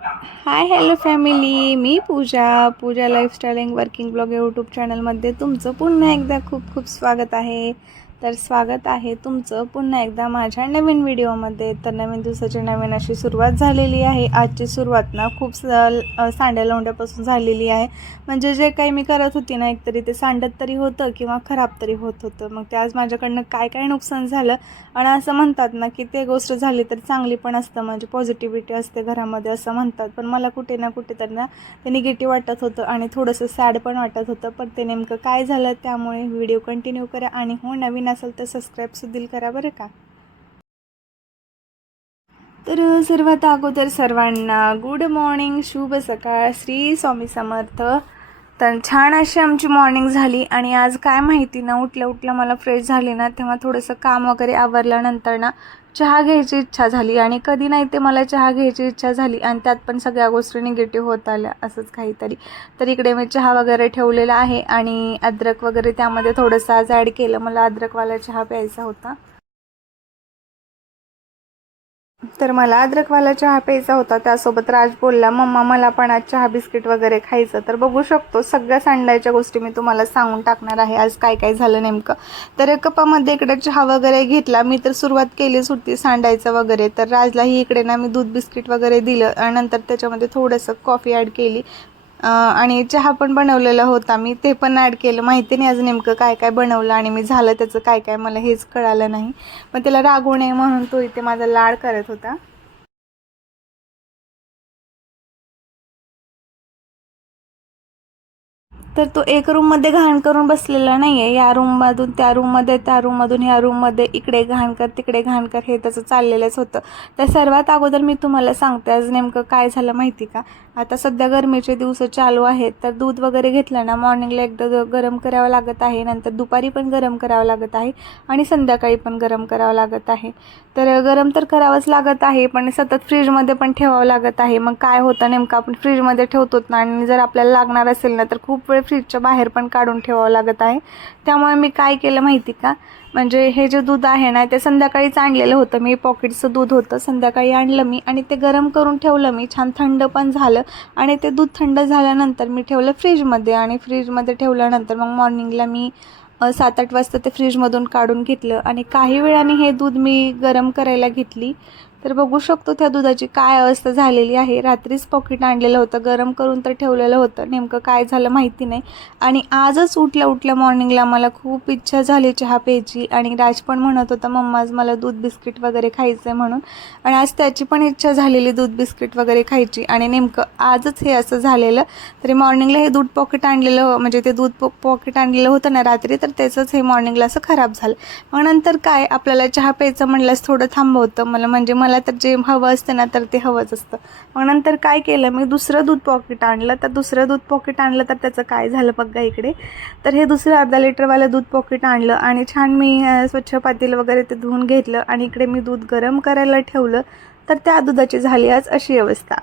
High hello family me Pooja. Pooja lifestyle and working blog YouTube चॅनलमध्ये तुमचं पुन्हा एकदा खूप खूप स्वागत आहे. तर स्वागत आहे तुमचं पुन्हा एकदा माझ्या नवीन व्हिडिओमध्ये. तर नवीन दिवसाची नवीन अशी सुरुवात झालेली आहे. आजची सुरुवात ना खूप स सांड्या लोंड्यापासून झालेली आहे. म्हणजे जे काही मी करत होती ना एकतरी ते सांडत तरी होतं किंवा खराब तरी होत होतं. मग ते आज माझ्याकडनं काय काय नुकसान झालं? आणि असं म्हणतात ना की ते गोष्ट झाली तर चांगली पण असतं. म्हणजे पॉझिटिव्हिटी असते घरामध्ये असं म्हणतात. पण मला कुठे ना कुठे तर ना ते निगेटिव्ह वाटत होतं आणि थोडंसं सॅड पण वाटत होतं. पण ते नेमकं काय झालं त्यामुळे व्हिडिओ कंटिन्यू करा आणि हो नवीन असेल तर सबस्क्राईब करा बरं का. तर सर्वात अगोदर सर्वांना गुड मॉर्निंग शुभ सकाळ श्री स्वामी समर्थ. तर छान अशी आमची मॉर्निंग झाली आणि आज काय माहिती ना उठल्या उठल्या मला फ्रेश झाली ना तेव्हा थोडंसं काम वगैरे आवरल्यानंतर ना चहा घ्यायची इच्छा झाली आणि कधी नाही ते मला चहा घ्यायची इच्छा झाली आणि त्यात पण सगळ्या गोष्टी निगेटिव्ह होत आल्या असंच काहीतरी. तर इकडे मी चहा वगैरे ठेवलेला आहे आणि अद्रक वगैरे त्यामध्ये थोडंसं आज ॲड केलं. मला अद्रकवाला चहा प्यायचा होता. तर मला अद्रकवाला चहा प्यायचा होता त्यासोबत राज बोलला मम्मा मला पण आज चहा बिस्किट वगैरे खायचं. तर बघू शकतो सगळ्या सांडायच्या गोष्टी मी तुम्हाला सांगून टाकणार आहे. आज काय काय झालं नेमकं? तर कपामध्ये इकडे चहा वगैरे घेतला. मी तर सुरुवात केलीच होती सांडायचं वगैरे. तर राजलाही इकडे ना मी दूध बिस्किट वगैरे दिलं. नंतर त्याच्यामध्ये थोडंसं कॉफी ॲड केली. आणि चहा पण बनवलेला होता. मी ते पण ॲड केलं. माहिती नाही आज नेमकं काय काय बनवलं आणि मी झालं त्याचं काय काय मला हेच कळालं नाही. पण त्याला रागवू नये म्हणून तो इथे माझा लाड करत होता. तर तो एक रूममध्ये घाण करून बसलेला नाही आहे या रूममधून त्या रूममध्ये त्या रूममधून ह्या रूममध्ये इकडे घाण कर तिकडे घाण कर हे त्याचं चाललेलंच होतं. तर सर्वात अगोदर मी तुम्हाला सांगते आज नेमकं काय झालं माहिती का? आता सध्या गरमीचे दिवस चालू आहेत तर दूध वगैरे घेतलं ना मॉर्निंगला एकदा गरम करावं लागत आहे नंतर दुपारी पण गरम करावं लागत आहे आणि संध्याकाळी पण गरम करावं लागत आहे. तर गरम तर करावंच लागत आहे पण सतत फ्रीजमध्ये पण ठेवावं लागत आहे. मग काय होतं नेमकं आपण फ्रीजमध्ये ठेवतो ना आणि जर आपल्याला लागणार असेल ना तर खूप वेळ फ्रीजच्या बाहेर पण काढून ठेवावं लागत आहे. त्यामुळे मी काय केलं माहिती का? म्हणजे हे जे दूध आहे ना ते संध्याकाळीच आणलेलं होतं. मी पॉकेटचं दूध होतं. संध्याकाळी आणलं मी आणि ते गरम करून ठेवलं मी. छान थंड पण झालं आणि ते दूध थंड झाल्यानंतर मी ठेवलं फ्रीजमध्ये आणि फ्रीजमध्ये ठेवल्यानंतर मग मॉर्निंगला मी सात आठ वाजता ते फ्रीजमधून काढून घेतलं आणि काही वेळाने हे दूध मी गरम करायला घेतली. तर बघू शकतो त्या दुधाची काय अवस्था झालेली आहे. रात्रीच पॉकेट आणलेलं होतं गरम करून तर ठेवलेलं होतं. नेमकं काय झालं माहिती नाही. आणि आजच उठल्या उठल्या मॉर्निंगला मला खूप इच्छा झाली चहा प्यायची. आणि राज पण म्हणत होता मम्मा आज मला दूध बिस्किट वगैरे खायचं आहे म्हणून. आणि आज त्याची पण इच्छा झालेली दूध बिस्किट वगैरे खायची. आणि नेमकं आजच हे असं झालेलं. तरी मॉर्निंगला हे दूध पॉकेट आणलेलं म्हणजे ते दूध पॉ पॉकेट आणलेलं होतं ना रात्री तर त्याचंच हे मॉर्निंगला असं खराब झालं. मग नंतर काय? आपल्याला चहा प्यायचं म्हणल्यास थोडं थांबवतं. मला म्हणजे मला मला तर जे हवं असतं ना तर ते हवंच असतं. मग नंतर काय केलं? मी दुसरं दूध पॉकेट आणलं. तर दुसरं दूध पॉकेट आणलं तर त्याचं काय झालं बघा इकडे? तर हे दुसरं अर्धा लिटरवालं दूध पॉकेट आणलं आणि छान मी स्वच्छ पातील वगैरे ते धुवून घेतलं आणि इकडे मी दूध गरम करायला ठेवलं. तर त्या दुधाची झाली आज अशी अवस्था.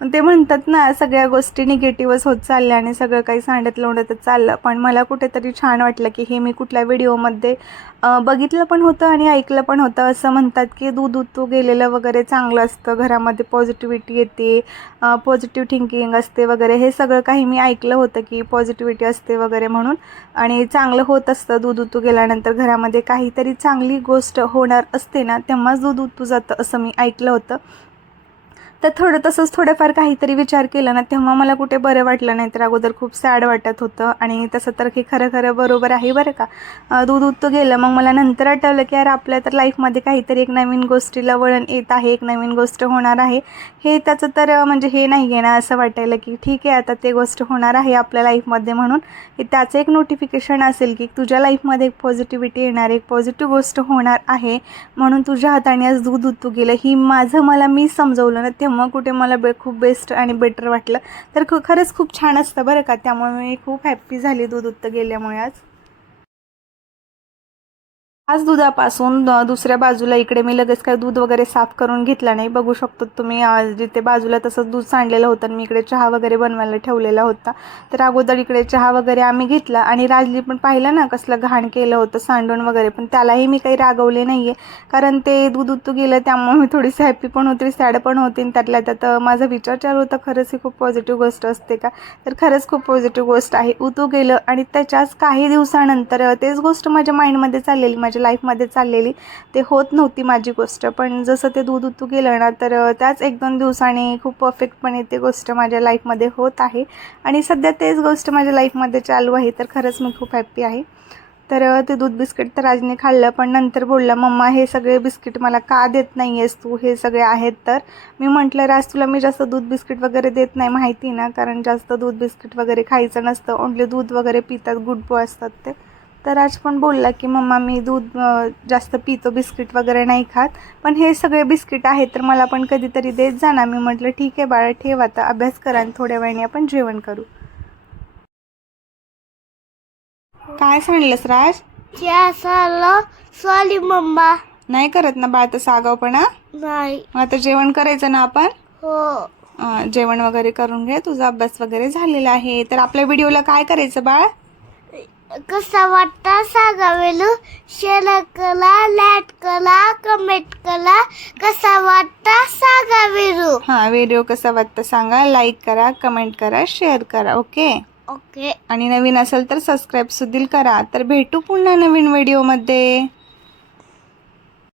ते म्हणतात ना सगळ्या गोष्टी निगेटिव्हच होत चालल्या आणि सगळं काही सांडत लोंडतच चाललं. पण मला कुठेतरी छान वाटलं की हे मी कुठल्या व्हिडिओमध्ये बघितलं पण होतं आणि ऐकलं पण होतं. असं म्हणतात की दूध उतू गेलेलं वगैरे चांगलं असतं घरामध्ये पॉझिटिव्हिटी येते पॉझिटिव्ह थिंकिंग असते वगैरे. हे सगळं काही मी ऐकलं होतं की पॉझिटिव्हिटी असते वगैरे म्हणून. आणि चांगलं होत असतं दूध उतू गेल्यानंतर घरामध्ये. काहीतरी चांगली गोष्ट होणार असते ना तेव्हाच दूध उतू जातं असं मी ऐकलं होतं. तर थोडं तसंच थोडंफार काहीतरी विचार केला ना तेव्हा मला कुठे बरं वाटलं नाही तर अगोदर खूप सॅड वाटत होतं. आणि तसं तर की खरं खरं बरोबर आहे बरं का. दूध उत्तू गेलं मग मला नंतर आठवलं की यार आपल्या तर लाईफमध्ये काहीतरी एक नवीन गोष्टीला वळण येत आहे एक नवीन गोष्ट होणार आहे. हे त्याचं तर म्हणजे हे नाही आहे ना असं वाटायलं की ठीक आहे आता ते गोष्ट होणार आहे आपल्या लाईफमध्ये म्हणून. हे त्याचं एक नोटिफिकेशन असेल की तुझ्या लाईफमध्ये एक पॉझिटिव्हिटी येणार एक पॉझिटिव्ह गोष्ट होणार आहे. म्हणून तुझ्या हाताने आज दूध उतू गेलं. ही माझं मला मी समजवलं ना तेव्हा कुठे मला बे खूप बेस्ट आणि बेटर वाटलं. तर ख खरंच खूप छान असतं बरं का. त्यामुळे मी खूप हॅप्पी झाली दूध उत्त गेल्यामुळे आज. आज दुधापासून दुसऱ्या बाजूला इकडे मी लगेच काय दूध वगैरे साफ करून घेतला नाही. बघू शकतो तुम्ही जिथे बाजूला तसंच दूध सांडलेलं होतं आणि मी इकडे चहा वगैरे बनवायला ठेवलेला होता. तर अगोदर इकडे चहा वगैरे आम्ही घेतला आणि राजली पण पाहिलं ना कसलं घाण केलं होतं सांडून वगैरे पण त्यालाही मी काही रागवले नाही आहे कारण ते दूध उतू गेलं त्यामुळे मी थोडीशी हॅपी पण होती सॅड पण होती. आणि त्यातल्या त्यात माझा विचार चालू होता खरंच ही खूप पॉझिटिव्ह गोष्ट असते का? तर खरंच खूप पॉझिटिव्ह गोष्ट आहे. उतू गेलं आणि त्याच्याच काही दिवसानंतर तेच गोष्ट माझ्या माइंडमध्ये चाललेली. माझ्या लाईफमध्ये चाललेली ते होत नव्हती माझी गोष्ट. पण जसं ते दूध उतू गेलं ना तर त्याच एक दोन दिवसांनी खूप परफेक्टपणे ते गोष्ट माझ्या लाईफमध्ये होत आहे. आणि सध्या तेच गोष्ट माझ्या लाईफमध्ये चालू आहे तर खरंच मी खूप हॅप्पी आहे. तर ते दूध बिस्किट तर राजने खाल्लं पण नंतर बोलला मम्मा हे सगळे बिस्किट मला का देत नाही आहेस तू? हे सगळे आहेत तर. मी म्हटलं राज तुला मी जास्त दूध बिस्किट वगैरे देत नाही माहिती ना? कारण जास्त दूध बिस्किट वगैरे खायचं नसतं. ओनली दूध वगैरे पितात गुड बॉय असतात ते. तर राज पण बोलला की मम्मा मी दूध जास्त पितो बिस्किट वगैरे नाही खात. पण हे सगळे बिस्किट आहेत तर मला पण कधीतरी देत जा ना. मी म्हटलं ठीक आहे बाळा ठेव आता. अभ्यास करा आणि थोड्या वेळाने आपण जेवण करू. काय सांगलंस राज? साला? Sorry mumma. नाही करत ना बाळ तसं आगावपणा नाही. मग आता जेवण करायचं ना आपण? हो. जेवण वगैरे करून घे. तुझा अभ्यास वगैरे झालेला आहे. तर आपल्या व्हिडिओला काय करायचं बाळ? कसा वाटता सांगा वेलू शेअर करा लाईक करा कमेंट करा कसा वाटता सांगा वेलू हां व्हिडिओ कसा वाटतं सांगा. लाईक करा कमेंट करा शेअर करा ओके ओके आणि नवीन असेल तर सबस्क्राईब सुद्धा करा. तर भेटू पुन्हा नवीन व्हिडिओमध्ये